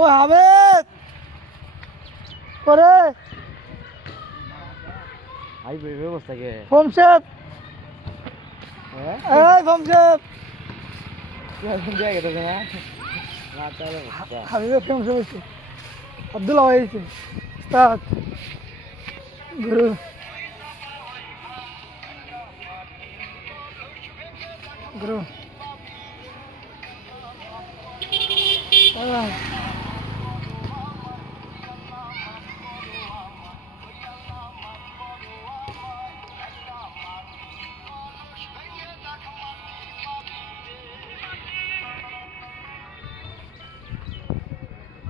ও হামেদ করে আই ব্যবস্থা কে ফমশেদ হ্যাঁ এই ফমশেদ কি আছে জায়গা তো না না তাহলে হাবিবে ফমশেদ হইছে আব্দুল্লাহ হইছে উস্তাদ গুরু গুরু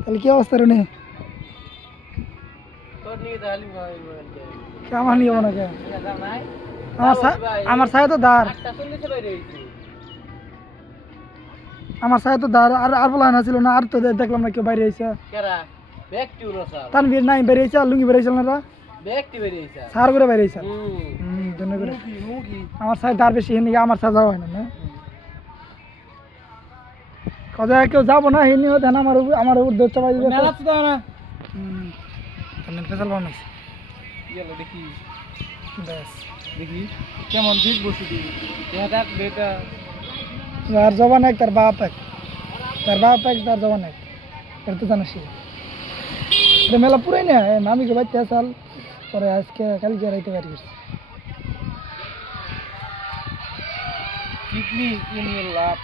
তাহলে কি অবস্থা রে তোর নিয়ে তাহলে কেমন নিয়ে মনে কে আমার সাথে তো দাঁড় আমার সাথে তো দাঁড় আর বলা না ছিল না আর তো দেখলাম না কেউ বাইরে আইসা তানভীর নাই বাইরে আইসা লুঙ্গি বাইরে আইসা না সার করে বাইরে আইসা ধন্যবাদ করে আমার সাথে দাঁড় বেশি হেন আমার সাথে যাওয়া হয় না কথা কেউ যাবো না হেনি হতে না আমার উপর দৌড় চাপাই দিবে না পেশাল বানাইছে দেখি ব্যাস দেখি কেমন দিক বসে দিবি বেটা তার জবান এক তার বাপ এক তার জবান এক এটা তো জানিস এটা মেলা পুরাই না মামিকে বাড়তে আসাল পরে আজকে কালকে রাইতে বাড়ি গেছে কিডনি ইউনিয়ন লাভ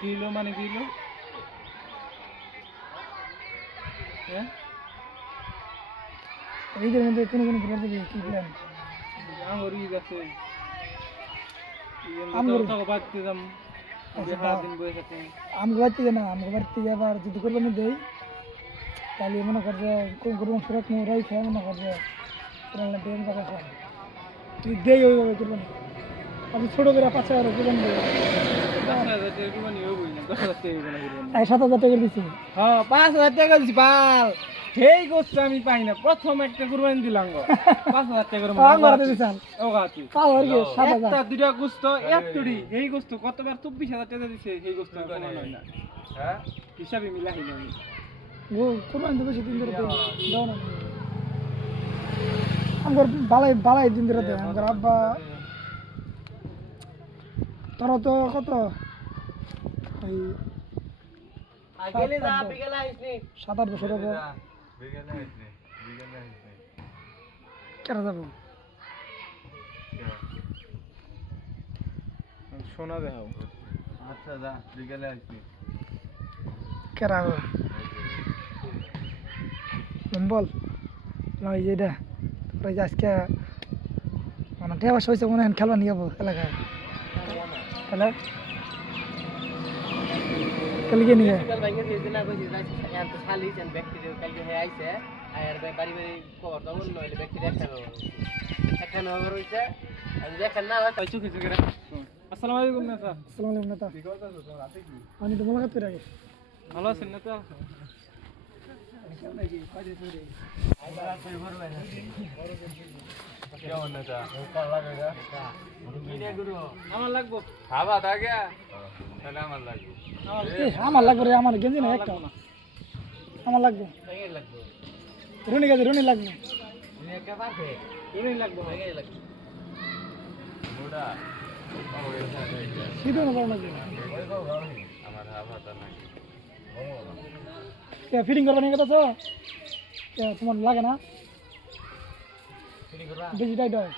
কিলো মানে কিলো হ্যাঁ এইদের মধ্যে কোনো ঘুরে যাবে কি প্ল্যান আঙুর ই গেছে আঙুর বাড়তে যাম সারাদিন বসে থাকি আমগো বাড়তে না আমগো বাড়তে আবার যদি করবেন দেই তাহলে মনে কর যে কোন গরু সুরত মো রাই খায় মনে কর যে পুরান দেন কথা খায় তুই দেই ওইভাবে করবেন আমি ছোট করে 5,000 টাকা করবেন 5,000 টাকা কুরবানি হবই না 10,000 টাকা কুরবানি এই 7,000 টাকা দিছি হ্যাঁ 5,000 টাকা দিছি বাল এই গোস্ত আমি পাই না প্রথম একটা কুরবানি দিলাম গো 5,000 টাকা করে মারতে দিছেন ও গাতি পাওয়ার কি 7,000 একটা দুইটা গোস্ত একটুরি এই গোস্ত কতবার 24,000 টাকা দিছে এই গোস্ত কোনো হয় না হ্যাঁ হিসাবে মিলাই না ও কুরবানি তো বেশি দিন ধরে দাও না আমগর বালাই দিন ধরে দেয় আমগর আব্বা তোর তো কত এই আগেলে যা বিকেলে আইসনি 7-8 বছর হবে বিকেলে আইসনি কেন যাবো সোনা দেখাও আচ্ছা যা বিকেলে আইসনি কেন যাবো বল নয় যেটা তারপরে যে আজকে মানে টেবাস হয়েছে মনে হয় খেলবা নিয়ে যাবো এলাকায় তাহলে কালকে নিয়ে কাল ভাইকে দিয়ে দিনা কইছি যাই তো খালি যেন ব্যাকটেরিয়া কালকে হে আইছে আর বাড়ি কভার দাও নইলে ব্যাকটেরিয়া একখানে ওভার হইছে আমি দেখেন না হয় চুকে চুকে রাখ আসসালামু আলাইকুম নেতা আসসালামু আলাইকুম নেতা কি করতেছ তোমরা আছে কি আমি তো মোলাকাত করে আগে ভালো আছেন নেতা কেমন নেতা আমার লাগবো খাবা থাকে তাহলে আমার লাগবে আমার লাগবে রে আমার গেঞ্জি না একটা আমার লাগবে রুনি গেছে রুনি লাগবে রুনি লাগবো সিধু না লাগবে আমার হাফাতা নাই ফিটিং করবা নিয়ে কথা তো তোমার লাগে না বেশি টাইট হয়